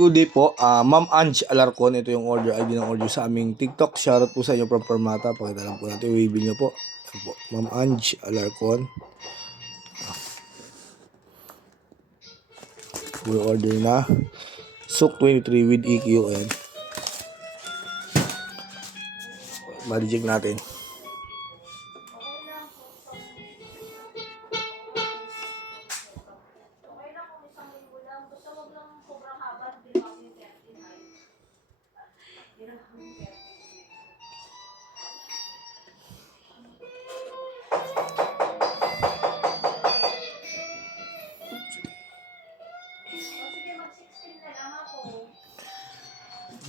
Good day po, Ma'am Ange Alarcon, ito yung order ID ng order sa aming TikTok. Shoutout po sa inyo from Permata. Pakita lang po natin, i-wave nyo po. Yan po. Ma'am Ange Alarcon. Yung order na Souk 23 with EQN. Ma-reject natin.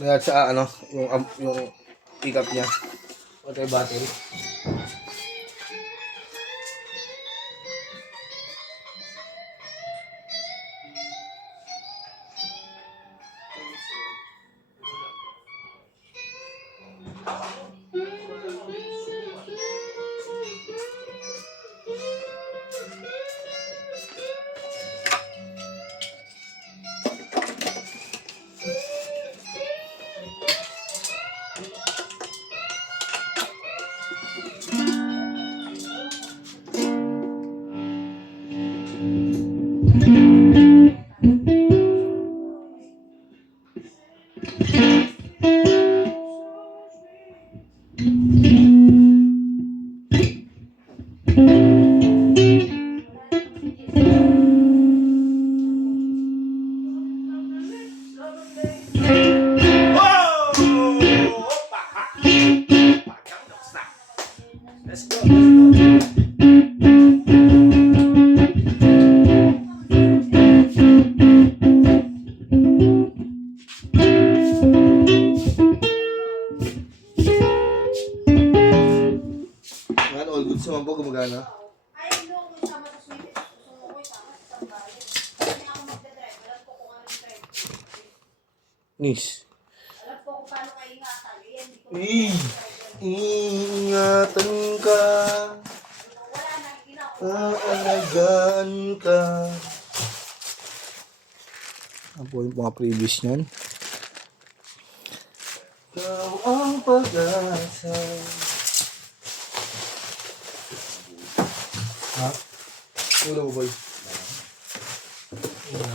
Kaya sa ano, yung pick up niya. Pati battery. Let's go, let's go. Yan, all goods naman po, gumagana. Ay, no, kung sama sa sweet, gusto mo ko isama sa isang balik. Kasi ako magdadrive, alam ko kung anong drive. Nis. Alam ko kung paano kayo ingatan. Hindi ko Ingatan ka. wala na, hindi na ako. Aalagaan ka. Ano po yung mga previous niyan? Ikaw ang pag-asa. Ha? Ulo mo, boy? Ulo.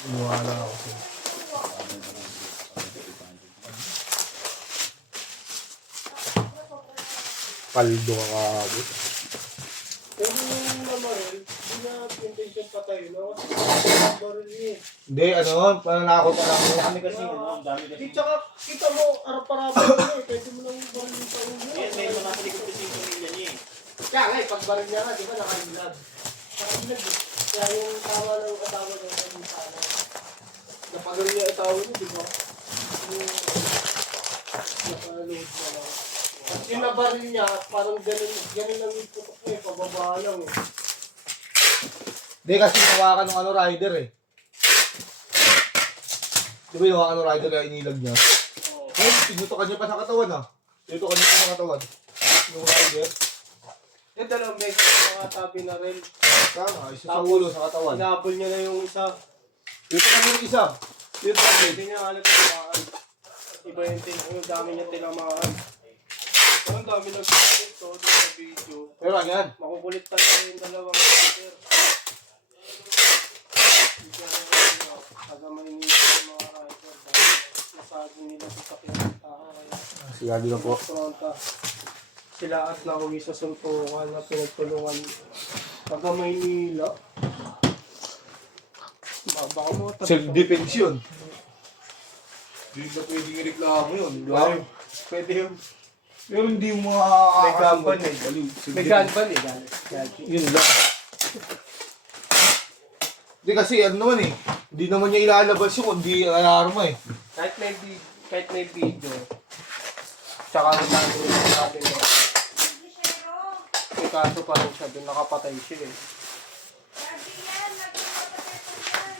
Inuwala ako sa'yo. Paldo ka kaabot. Pero yung namaril, hindi na intention patay, no? Kasi namaril niya eh. Hindi, ano, pananakot ka lang. Dami kasi, ang dami kasi. Di, tsaka kita mo, arap-arapin mo eh. Pwede mo lang baril yung tayo mo. Ayan, may mga palikod kasi yung pamilya niya eh. Kaya nga eh, pag baril niya nga, di ba nakahilag? Nakahilag eh. Kaya yung tawa ng asawa niya, yung sana. Napagaril niya itawa niya, di ba? Yung napaload na lang. At yung nabaril niya, parang ganun lang yung putok niya eh, pababa lang eh. Hindi kasi nawakan ng ano rider eh. Di ba yung nawakan ng rider kaya inilag niya? Eh, tinutukan niya pa sa katawan ah. Tinutukan niya pa sa katawan. Yung rider. Yung dalawang may mga tabi na rin. Tama, isa sa ulo, sa katawan. Hinabol niya na yung isa. Tinutukan niya yung isa. Tinutukan niya. Hindi niya alam tinamaan. Iba yung dami niya tinamaan. Pero ang dami nag-comment to doon sa video. Pero ano yan? Makukulit talaga yung dalawang rider. Hindi siya taga Maynila yung mga rider. Dahil masabi nila sa sakit ng tao. Kaya Sigado lang po. pronta. Sila at nauwi sa suntukan na pinagtulungan taga Maynila. Baka mo Self-defense yun. Hindi na pwedeng i-reklamo yun. Wow. Pwede yung Pero hindi mo may gunban eh. May gunban eh. Yun lang. Hindi kasi ano naman eh. Hindi naman niya ilalabas yung kundi alarma eh. Kahit may video. Tsaka ang gagawin natin eh. May kaso pa rin siya doon. Nakapatay siya eh. Lagi yan, lagi yan.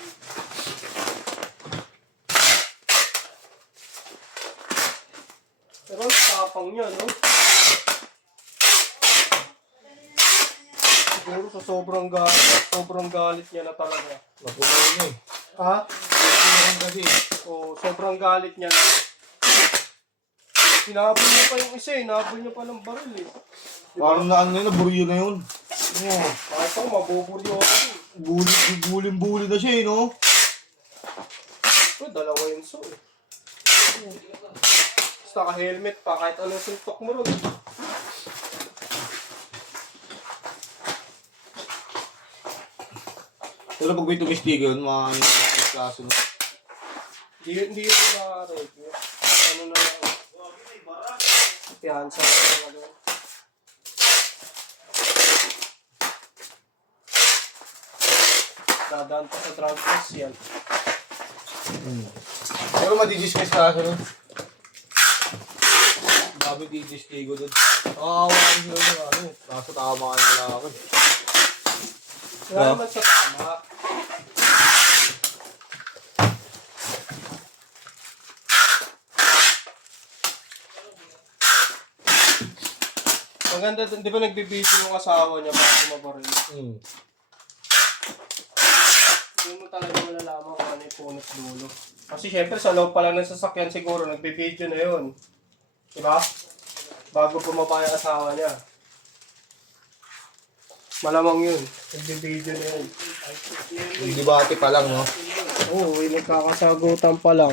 Pero ang tapang niya, no? Siguro sa sobrang galit niya na talaga. Napunan niya eh. Ha? Meron kasi. O, sobrang galit niya. Hinabol niya pa yung isa eh. Hinabol niya pa ng baril eh. Parang na ano na, buryo na yun. Oo. Kahit ako, mabubulyo ako eh. Buling-buli na siya eh, no? So, dalawa yung so eh. Tapos naka-helmet pa, kahit anong suntok mo ron. Pero pag may tumistigo yun, mga kaso, no? Hindi yun na-review. Ano na lang. Piyansa na lang ano. Dadaan pa sa drug test yan. Pero madidismiss ka kasi nun. Dami didistigo dun. Nakawa rin sila ng ano. Kaso tama ka nila ako. Wala naman sa tama. Maganda dun, di ba nagbibideo yung asawa niya para kumabaril? Hindi mo talaga malalaman kung ano yung punot dulo. Kasi syempre sa loob pa lang ng sasakyan siguro, nagbibideo na yun. Diba? Bago bumaba yung asawa niya. Malamang yun. Nagbibideo na yun. Yung debate pa lang, no? Oo, nagkakasagutan pa lang.